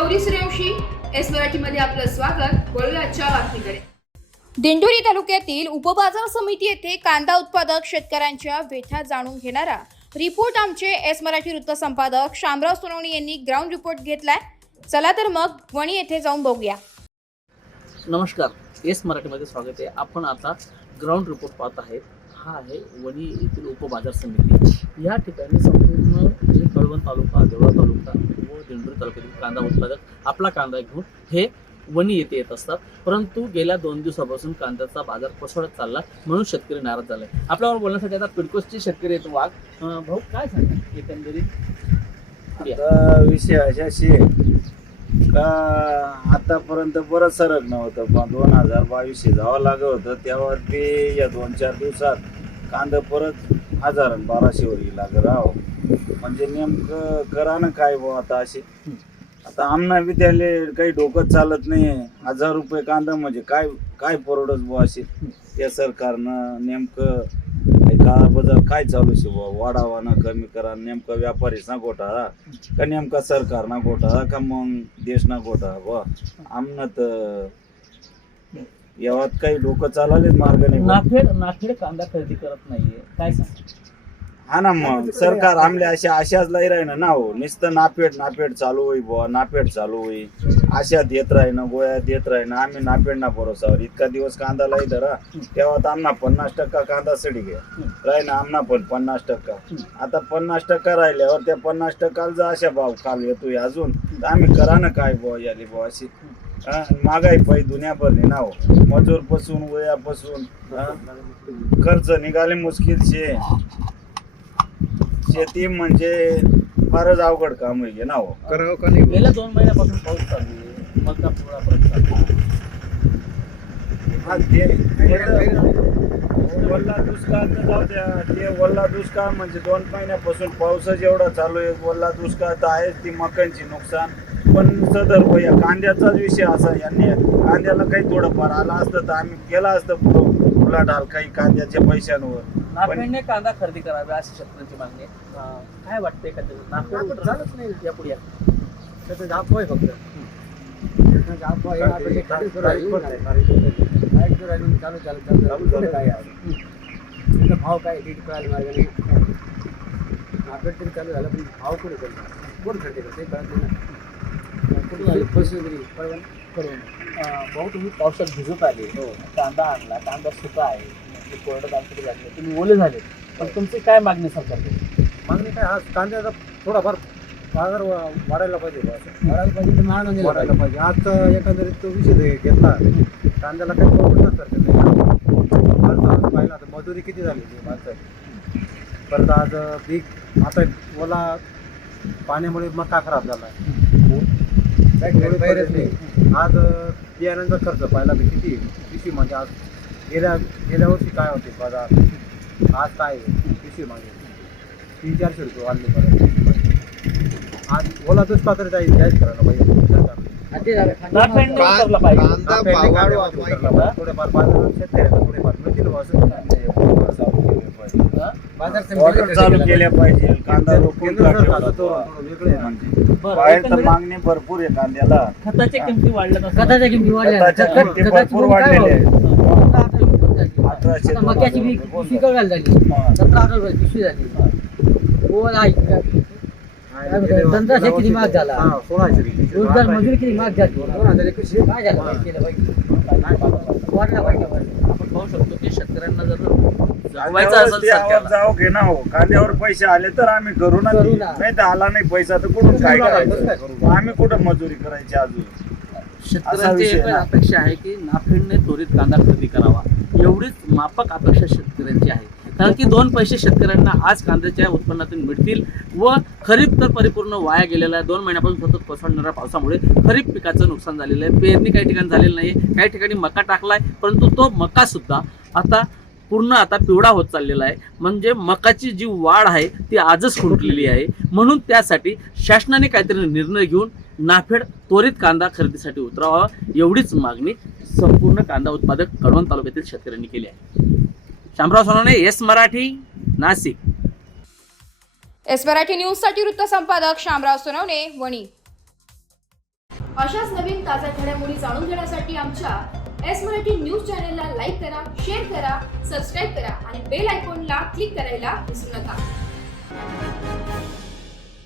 Gauri Suryavanshi S मराठीमध्ये आपलं स्वागत. वळूया आजच्या बातमीकडे. दिंडोरी तालुक्यातील उपबाजार समिती येथे कांदा उत्पादक शेतकऱ्यांच्या व्यथा जाणून घेणारा रिपोर्ट आमचे एस मराठी वृत्त संपादक शामराव सोनवणे यांनी ग्राउंड रिपोर्ट घेतलाय. चला तर मग वणी येथे जाऊन बघूया. नमस्कार, एस मराठीमध्ये स्वागत आहे. आपण आता ग्राउंड रिपोर्ट पाहत आहेत. हा आहे वणी येथील उपबाजार समिती. या ठिकाणी संपूर्ण जे कळवण तालुका, देवळा तालुका व दिंडोरी तालुक्यातील कांदा उत्पादक आपला कांदा घेऊन हे वणी येथे येत असतात. परंतु गेल्या 2 दिवसापासून कांद्याचा बाजार कोसळत चालला, म्हणून शेतकरी नाराज झालाय. आपल्यावर बोलण्यासाठी आता पिडकोसचे शेतकरी येतो. वाघ भाऊ, काय सांगा एकंदरीत? विषय अशाशी का आतापर्यंत बरंच सरक नव्हतं, पण 2022 जावं लागत होतं. तेव्हा ते या 2-4 दिवसात कांदा परत 1000-1200 वर गेला राव. म्हणजे नेमकं करा ना काय भाऊ आता असे. आता आमना विद्यालय काही डोकं चालत नाही. 1000 रुपये कांदा म्हणजे काय काय परवडत बुवा असे. त्या सरकारनं नेमकं काळा बाजार काय चालू शे बुवा, वाढावा ना कमी करा. नेमका व्यापारीच ना घोटाळा का नेमका सरकार ना घोटाळा का मग देश ना घोटाळा बुवा. आमनं तर यावात काही डोकं चाललेच मार्ग नाही. नाफेड कांदा खरेदी करत नाहीये, काय सांग? हा ना, मग सरकार आमले आशाच लाई राहीना ना हो. नुसतं नापेड चालू होई बुवा, नापेड चालू होई, आशात येत राहीना, गोळ्यात येत राहीना. आम्ही नापेड ना भरोसावर इतका दिवस कांदा लाई धरा. तेव्हा तर आमना 50% कांदा सडी घ्या राहीना. आमना पण 50%. आता 50% राहिल्यावर त्या 50% जर अशा भाव काल येतोय अजून, तर आम्ही करा ना काय बुवा याली बुवा अशी. महागाई पाई दुनियाभरली ना हो. मजूर पासून वयापासून खर्च निघाले मुश्किल शे. शेती म्हणजे फारच अवघड काम आहे ना हो. गेल्या 2 महिन्यापासून पाऊस चालू आहे, मका पूर्णापर्यंत चालू आहे. हा ते वल्ला दुष्काळ तर जाऊ द्या. ते वल्ला दुष्काळ म्हणजे 2 महिन्यापासून पाऊसच एवढा चालू आहे. वल्ला दुष्काळ तर आहेच, ती मकांची नुकसान. पण सदर या कांद्याचाच विषय असा, यांनी कांद्याला काही थोडंफार आलं असतं तर आम्ही केलं असतं पुढं उलाढाल काही कांद्याच्या पैशांवर. नाफेडने कांदा खरेदी करावी अशी शेतकऱ्यांची मागणी आहे. काय वाटतंय का त्याचं? नाफेड झालंच नाही यापुढे. त्याचं अफवा आहे फक्त. त्याचं अफवा आहे. नाफेडने खरेदी करावी. चालू काय आहे त्याचा भाव काय नीट कळायला मार्गाने. नाफेड तरी चालू झालं, पण भाव कुठे करतो, कोण खरेदी करते कळत नाही ना. कुठे झाले फसवेगिरी कळवून. भाऊ, तुम्ही पावसात भिजत आले, कांदा आणला, कांदा सुका आहे, कोरडं दालपत्र लागले, तुम्ही ओले झाले, पण तुमची काय मागणी सरकारकडे? मागणी काय, हा कांद्याचा थोडाफार बाजार वाढायला पाहिजे. वाढायला पाहिजे तर महाग वाढायला पाहिजे. आज एकंदरीत तो विषय घेतला, कांद्याला काही प्रॉब्लेम नसतात. पाहिला तर मजुरी किती झाली माणसाची. परत आज पीक आता ओला पाण्यामुळे मका खराब झाला आहे. आज बियाण्यांचा खर्च पाहिला तर किती पिशवी म्हणजे आज गेल्या वर्षी काय होते बाजार, आज काय पिशवी मागे 300-400 रुपये वाढले. परत आज ओला दुष्काळ तरी जाहीर करायला पाहिजे सरकारने. थोडेफार बाजार शेतकऱ्यांना थोडेफार मिळतील ऑर्डर चालू केल्या पाहिजे. कांदा रोखून बाहेर तर मागणी भरपूर आहे कांद्याला. खताच्या किमती वाढल्या, खताच्या किमती खताच्या किमती भरपूर वाढलेल्या आहेत. 1800 मक्याची पिशवी कळायला झाली, 1700 रुपये पिशवी झाली. ओल आहे धंदा किती महाग झाला, 1600 रोजगार मजुरी किती महाग झाली. 2021 काय झालं केलं पाहिजे, वाढला पाहिजे. आपण पाहू शकतो की शेतकऱ्यांना जर जगवायचं असेल सरकारला, जाऊ घे ना हो. कांद्यावर पैसे आले तर आम्ही करू ना. नाही तर आला नाही पैसा तर कुठून काय करायचं. आम्ही कुठं मजुरी करायची अजून. शेतकऱ्यांची एक अपेक्षा आहे की नाफेडने त्वरित कांदा खरेदी करावा, एवढीच माफक अपेक्षा शेतकऱ्यांची आहे. कारण की 2 पैसे शेतकऱ्यांना आज कांद्याच्या उत्पन्नातून मिळतील व खरीप तर परिपूर्ण वाया गेलेला आहे. 2 महिन्यापासून सतत कोसळणाऱ्या पावसामुळे खरीप पिकाचं नुकसान झालेलं आहे. पेरणी काही ठिकाणी झालेली नाही, काही ठिकाणी मका टाकलाय, परंतु तो मका सुद्धा आता पूर्ण पिवळा होत चाललेला आहे. म्हणजे मकाची जी वाढ आहे ती आजच खुंटलेली आहे. म्हणून त्यासाठी शासनाने काहीतरी निर्णय घेऊन नाफेड त्वरित कांदा खरेदीसाठी उतरावा, एवढीच मागणी संपूर्ण कांदा उत्पादक कळवण तालुक्यातील शेतकऱ्यांनी केली आहे. Shamrao Sonawane, S Marathi, Nashik. S Marathi news साठी वृत्त संपादक शामराव सोनवणे, वणी. अशाच नवीन ताज्या घडामोडी जाणून घेण्यासाठी आमच्या एस मराठी न्यूज चॅनलला लाईक करा, शेअर करा, सबस्क्राईब करा आणि बेल आयकॉनला क्लिक करायला विसरू नका.